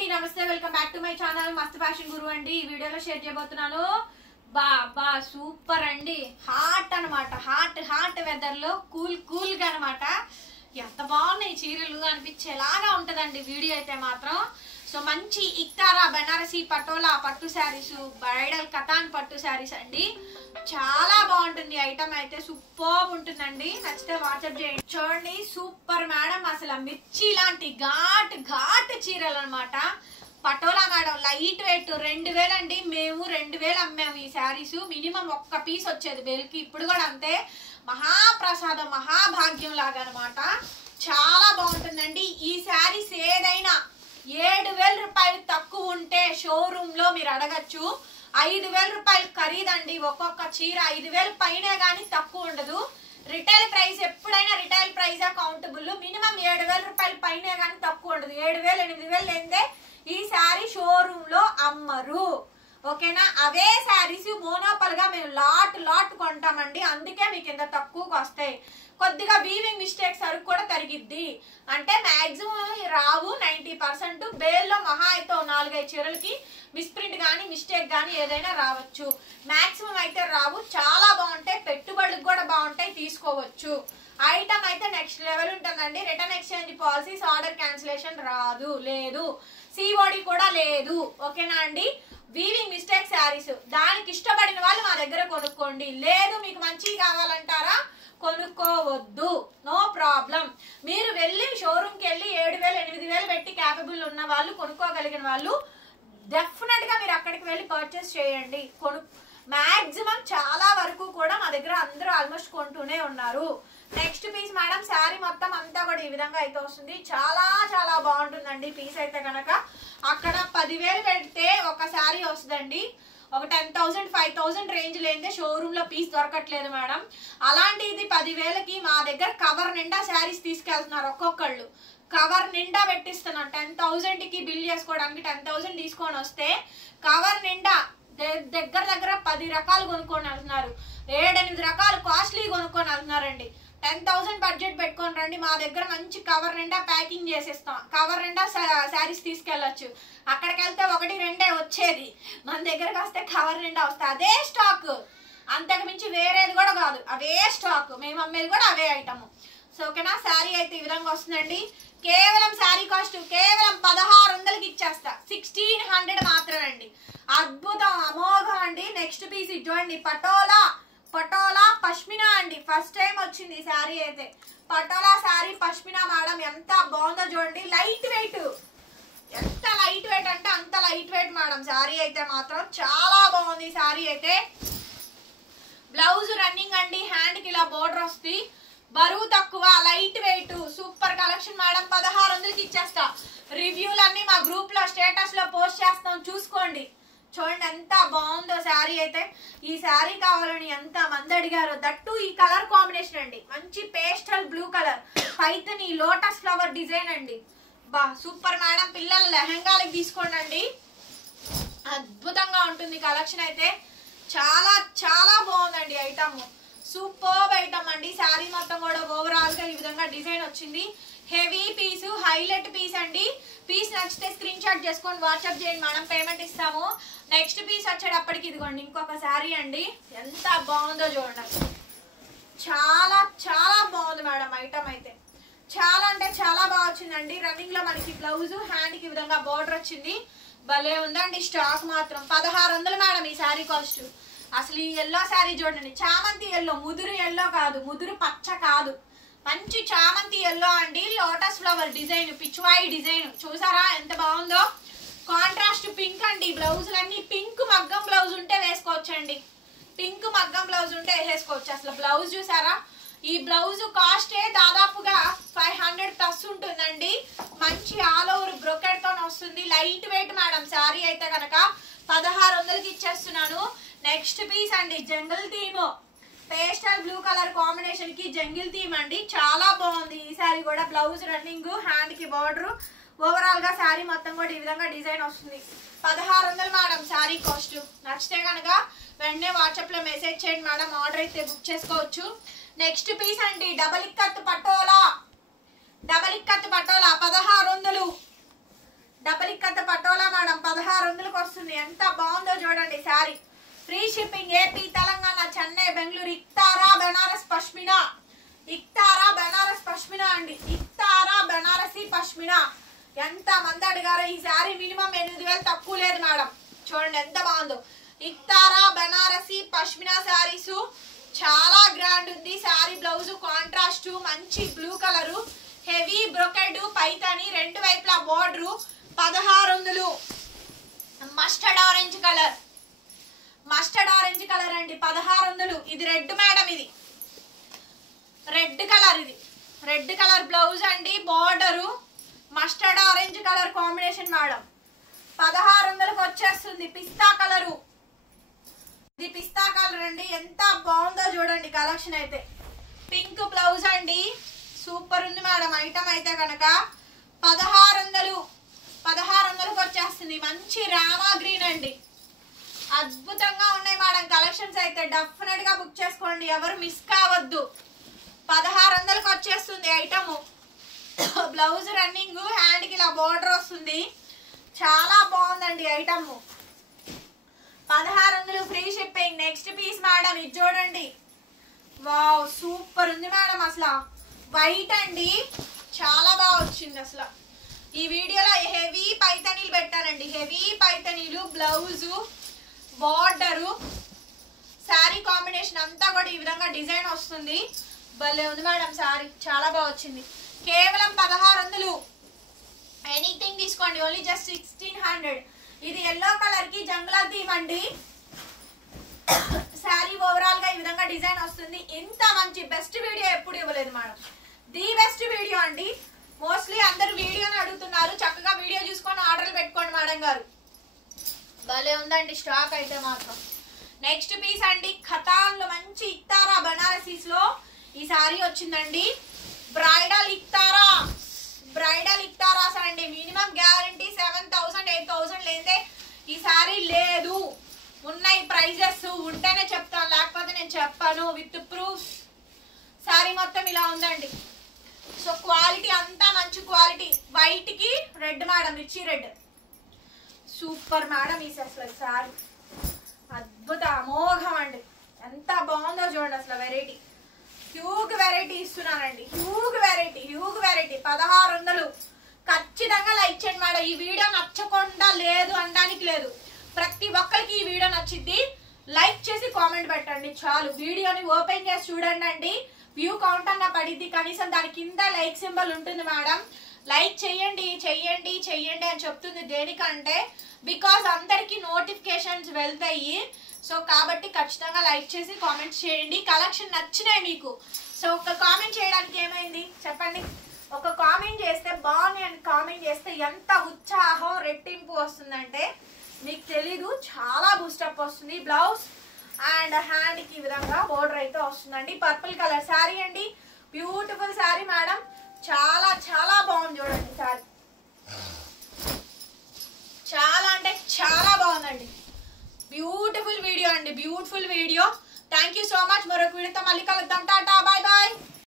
అండి నమస్తే welcome back to my channel మస్త్ ఫ్యాషన్ గురు అండి. ఈ వీడియోలో షేర్ చేయబోతున్నాను. బా సూపర్ అండి. హాట్ అన్నమాట. హాట్ వెదర్ లో కూల్ గా అన్నమాట. ఎంత బాగున్నాయి చీరలు అనిపించేలాగా ఉంటదండి వీడియో అయితే మాత్రం. సో మంచి ఇక్తారా బనారసి పటోలా పట్టు శారీస్, బ్రైడల్ కథాన్ పట్టు శారీస్ అండి. చాలా బాగుంటుంది. ఐటమ్ అయితే సూపర్ ఉంటుందండి. నచ్చితే వాట్సాప్ చేయండి. చూడండి సూపర్ మేడం. అసలు మిర్చి లాంటి ఘాట్ చీరలు అనమాట. పటోలా మేడం లైట్ వెయిట్ 2000 అండి. మేము 2000 అమ్మాము ఈ శారీస్. మినిమం ఒక్క పీస్ వచ్చేది బెల్కి. ఇప్పుడు కూడా అంతే. మహాప్రసాదం మహాభాగ్యం లాగా అనమాట. చాలా బాగుంటుందండి. ఈ శారీస్ ఏదైనా 7000 రూపాయలు తక్కువ ఉంటే షోరూమ్ లో మీరు అడగచ్చు. 5000 రూపాయలు ఖరీదండి. ఒక్కొక్క చీర 5000 పైనే గానీ తక్కువ ఉండదు. రిటైల్ ప్రైస్ ఎప్పుడైనా రిటైల్ ప్రైస్ కౌంటబుల్. మినిమం 7000 రూపాయలు పైనే గానీ తక్కువ ఉండదు. 7000 8000 లేదే ఈ శారీ షోరూమ్ లో అమ్మరు. ఓకేనా? అవే శారీస్ మోనోపల్ గా మేము లాట్ కొంటామండి. అందుకే మీకు ఇంత తక్కువకి వస్తాయి. కొద్దిగా వీవింగ్ మిస్టేక్స్ సరుకు కూడా తరిగిద్ది. అంటే మాక్సిమం రావు 90%. బేల్లో మహా అయితే 4-5 చీరలకి మిస్ప్రింట్ కానీ మిస్టేక్ కానీ ఏదైనా రావచ్చు. మాక్సిమం అయితే రావు. చాలా బాగుంటాయి. పెట్టుబడులకు కూడా బాగుంటాయి. తీసుకోవచ్చు. ఐటమ్ అయితే నెక్స్ట్ లెవెల్ ఉంటుందండి. Return exchange policies, order cancellation లేదు. సిఓడి కూడా లేదు. ఓకేనా అండి? వీవింగ్ మిస్టేక్ శారీస్ దానికి ఇష్టపడిన వాళ్ళు మా దగ్గర కొనుక్కోండి. లేదు మీకు మంచిగా కావాలంటారా కొనుక్కోవద్దు. No problem. మీరు వెళ్ళి షోరూమ్కి వెళ్ళి 7000 8000 పెట్టి క్యాపబుల్ ఉన్న వాళ్ళు, కొనుక్కోగలిగిన వాళ్ళు డెఫినెట్ గా మీరు అక్కడికి వెళ్ళి పర్చేస్ చేయండి. మాక్సిమం చాలా వరకు కూడా మా దగ్గర అందరూ ఆల్మోస్ట్ కొంటూనే ఉన్నారు. Next piece madam. శారీ మొత్తం అంతా కూడా ఈ విధంగా అయితే వస్తుంది. చాలా బాగుంటుందండి. పీస్ అయితే కనుక అక్కడ 10,000 పెడితే ఒక శారీ వస్తుందండి. ఒక 10,000 5,000 రేంజ్ లేదే షోరూమ్ లో పీస్ దొరకట్లేదు మేడం. అలాంటిది 10,000కి మా దగ్గర కవర్ నిండా శారీస్ తీసుకెళ్తున్నారు. ఒక్కొక్కళ్ళు కవర్ నిండా పెట్టిస్తున్నాం. 10,000కి బిల్ చేసుకోవడానికి 10,000 తీసుకొని వస్తే కవర్ నిండా దగ్గర 10 రకాలు కొనుక్కొని వెళ్తున్నారు. 7-8 రకాలు కాస్ట్లీ కొనుక్కొని వెళ్తున్నారండి. 10,000 బడ్జెట్ పెట్టుకొని రండి. మా దగ్గర మంచి కవర్ నిండా ప్యాకింగ్ చేసేస్తాం. కవర్ నిండా శారీస్ తీసుకెళ్ళచ్చు. అక్కడికి వెళ్తే 1-2 వచ్చేది. మన దగ్గరకు వస్తే కవర్ నిండా వస్తాయి. అదే స్టాక్. అంతకు మించి వేరేది కూడా కాదు. అవే స్టాక్. మేము అమ్మేది కూడా అవే ఐటమ్. సో ఓకేనా? శారీ అయితే ఈ విధంగా వస్తుందండి. కేవలం శారీ కాస్ట్ కేవలం 1600కి ఇచ్చేస్తా. 1600 మాత్రమే అండి. అద్భుతం అమోఘం అండి. నెక్స్ట్ పీస్ చూడండి. పటోలా పష్మినా అండి. ఫస్ట్ టైం వచ్చింది ఈ శారీ అయితే. పటోలా శారీ పష్మినా మేడం ఎంత బాగుందో చూడండి. Light weight. ఎంత లైట్ వెయిట్ అంటే అంత లైట్ వెయిట్ మేడం. శారీ అయితే మాత్రం చాలా బాగుంది. శారీ అయితే బ్లౌజ్ రన్నింగ్ అండి. హ్యాండ్ కి ఇలా బోర్డర్ వస్తుంది. బరువు తక్కువ, light weight, super collection madam. 1600కి ఇచ్చేస్తా. రివ్యూలన్నీ మా గ్రూప్ లో స్టేటస్ లో పోస్ట్ చేస్తాం. చూసుకోండి. చూడండి ఎంత బాగుందో శారీ అయితే. ఈ శారీ కావాలని ఎంత మంది అడిగారో. దట్టు ఈ కలర్ కాంబినేషన్ అండి. మంచి pastel blue colour Paithani lotus flower design అండి. బా సూపర్ మేడం. పిల్లల లెహంగాలకి తీసుకోండి. అద్భుతంగా ఉంటుంది కలెక్షన్ అయితే. చాలా బాగుందండి ఐటమ్. సూపర్ ఐటమ్ అండి. శారీ మొత్తం కూడా ఓవరాల్ గా ఈ విధంగా డిజైన్ వచ్చింది. హెవీ పీస్, హైలైట్ పీస్ అండి. పీస్ నచ్చితే స్క్రీన్ షాట్ చేసుకొని వాట్సాప్ చేయండి మేడం. పేమెంట్ ఇస్తాము. నెక్స్ట్ పీస్ వచ్చేటప్పటికి ఇదిగోండి ఇంకొక శారీ అండి. ఎంత బాగుందో చూడండి. చాలా బాగుంది మేడం ఐటమ్ అయితే. చాలా అంటే చాలా బాగా వచ్చిందండి. రన్నింగ్ లో మనకి బ్లౌజ్, హ్యాండ్ కి విధంగా బోర్డర్ వచ్చింది. భలే ఉందండి. స్టాక్ మాత్రం 1600 మేడం ఈ శారీ కాస్ట్. అసలు ఈ ఎల్లో శారీ చూడండి. చామంతి ఎల్లో, ముదురు ఎల్లో కాదు, ముదురు పచ్చ కాదు, మంచి చామంతి ఎల్లో అండి. Lotus flower design, Pichwai design చూసారా ఎంత బాగుందో. కాంట్రాస్ట్ పింక్ అండి. బ్లౌజులన్నీ పింక్ మగ్గం బ్లౌజ్ ఉంటే వేసుకోవచ్చండి. పింక్ మగ్గం బ్లౌజ్ ఉంటే వేసేసుకోవచ్చు. అసలు బ్లౌజ్ చూసారా? ఈ బ్లౌజ్ కాస్టే దాదాపుగా 500 ప్లస్ ఉంటుందండి. మంచి ఆల్ ఓవర్ బ్రొకెట్ తో వస్తుంది. Light weight madam. శారీ అయితే కనుక 1600కి ఇచ్చేస్తున్నాను. నెక్స్ట్ పీస్ అండి. జంగల్ theme, pastel blue colour combination కి జంగిల్ థీమ్ అండి. చాలా బాగుంది ఈ శారీ కూడా. బ్లౌజ్ రన్నింగ్, హ్యాండ్ కి బార్డర్, ఓవరాల్ గా శారీ మొత్తం కూడా ఈ విధంగా డిజైన్ వస్తుంది. 1600 మేడం శారీ కాస్ట్. నచ్చితే కనుక వెంటనే వాట్సాప్ లో మెసేజ్ చేయండి మేడం. ఆర్డర్ అయితే బుక్ చేసుకోవచ్చు. నెక్స్ట్ పీస్ అండి. Double ikat patola 1600. Double ikat patola madam 1600కి వస్తుంది. ఎంత బాగుందో చూడండి sari. Free shipping AP, Telangana, Chennai, Bengaluru. Iktara Banaras pashmina, Iktara Banaras pashmina అండి. ఇక్తారా బనారసి పష్మినా. ఎంత మంది అడిగారో ఈ శారీ. మినిమం 8000 తక్కువ లేదు మేడం. చూడండి ఎంత బాగుందో. ఇక్తారా బనారసి పష్మినా శారీస్ చాలా గ్రాండ్ ఉంది. శారీ బ్లౌజ్ కాంట్రాస్ట్ మంచి blue colour, heavy brocade Paithani, రెండు వైపులా border. 1600. Mustard orange colour, mustard orange colour అండి. 1600. ఇది రెడ్ మేడం, ఇది రెడ్ కలర్. ఇది రెడ్ కలర్ బ్లౌజ్ అండి. Border mustard orange colour combination madam. 1600కి వచ్చేస్తుంది. పిస్తా కలరు, ఇది పిస్తా కలర్ అండి. ఎంత బాగుందో చూడండి కలెక్షన్ అయితే. పింక్ బ్లౌజ్ అండి. సూపర్ ఉంది మేడం ఐటమ్ అయితే కనుక. 1600కి వచ్చేస్తుంది. మంచి రామా గ్రీన్ అండి. అద్భుతంగా ఉన్నాయి మేడం కలెక్షన్స్ అయితే. డెఫినెట్ గా బుక్ చేసుకోండి, ఎవరు మిస్ కావద్దు. 1600కి వచ్చేస్తుంది ఐటమ్. బ్లౌజ్ రన్నింగ్, హ్యాండ్ కి ఇలా బోర్డర్ వస్తుంది. చాలా బాగుందండి item. 1600 free shipping. Next piece madam, ఇది చూడండి. వావ్ సూపర్ ఉంది మేడం. అసలు వైట్ అండి, చాలా బాగా వచ్చింది అసలు. ఈ వీడియోలో హెవీ పైతనీలు పెట్టానండి. హెవీ పైతనీలు, బ్లౌజు, బార్డరు, శారీ కాంబినేషన్ అంతా కూడా ఈ విధంగా డిజైన్ వస్తుంది. భలే ఉంది మేడం శారీ, చాలా బాగా వచ్చింది. కేవలం 1600. ఎనీథింగ్ తీసుకోండి, ఓన్లీ జస్ట్ 1600. ఇది ఎల్లో కలర్ కి జంగ్లా థీమ్ అండి. శారీ ఓవరాల్ గా ఈ విధంగా డిజైన్ వస్తుంది. ఇంత మంచి బెస్ట్ వీడియో ఎప్పుడు ఇవ్వలేదు మేడం. ది బెస్ట్ వీడియో అండి. మోస్ట్లీ అందరు వీడియోని అడుగుతున్నారు. చక్కగా వీడియో చూసుకొని ఆర్డర్లు పెట్టుకోండి మేడం గారు. భలే ఉందండి స్టాక్ అయితే మాత్రం. నెక్స్ట్ పీస్ అండి. ఖతాన్ లో మంచి ఇక్తారా బనారసీస్ లో ఈ సారీ వచ్చిందండి. బ్రైడల్ ఇక్తారా, బ్రైడల్ ఇక్తారాస్ అండి. మినిమం గ్యారంటీ 7000 8000 లేదే ఈ సారీ లేదు. ఉన్నాయి ప్రైజెస్, ఉంటేనే చెప్తాను, లేకపోతే నేను చెప్పాను. With proof. సారీ మొత్తం ఇలా ఉందండి. సో క్వాలిటీ అంతా మంచి క్వాలిటీ. వైట్ కి red madam, rich red. Super madam ఈ అసలు సారీ. అద్భుత అమోఘం అండి. ఎంత బాగుందో చూడండి అసలు. వెరైటీ, హ్యూగ్ వెరైటీ ఇస్తున్నానండి. Huge variety, huge variety. 1600. ఖచ్చితంగా లైక్ చేయండి మేడం. ఈ వీడియో నచ్చకుండా లేదు అనడానికి లేదు. ప్రతి ఒక్కరికి ఈ వీడియో నచ్చిద్ది. లైక్ చేసి కామెంట్ పెట్టండి చాలు. వీడియోని ఓపెన్ చేసి చూడండి అండి. వ్యూ కౌంట్ అన్న పడిద్ది. కనీసం దాని కింద లైక్ సింబల్ ఉంటుంది మేడం. లైక్ చెయ్యండి చెయ్యండి చెయ్యండి అని చెప్తుంది. దేనికంటే బికాస్ అందరికి నోటిఫికేషన్స్ వెళ్తాయి. సో కాబట్టి ఖచ్చితంగా లైక్ చేసి కామెంట్ చేయండి. కలెక్షన్ నచ్చినాయి మీకు. సో ఒక కామెంట్ చేయడానికి ఏమైంది చెప్పండి. ఒక కామెంట్ చేస్తే బాగుంది అని కామెంట్ చేస్తే ఎంత ఉత్సాహం రెట్టింపు వస్తుందంటే మీకు తెలీదు. చాలా బూస్టప్ వస్తుంది. బ్లౌజ్ అండ్ హ్యాండ్ కి ఈ విధంగా బోర్డర్ అయితే వస్తుందండి. పర్పుల్ కలర్ శారీ అండి. Beautiful sari madam. చాలా చాలా బాగుంది చూడండి శారీ. చాలా అంటే చాలా బాగుందండి. బ్యూటిఫుల్ వీడియో అండి, beautiful video. Thank you so much. మరొక వీడియోతో మళ్ళీ కలుద్దాం. Tata, bye bye.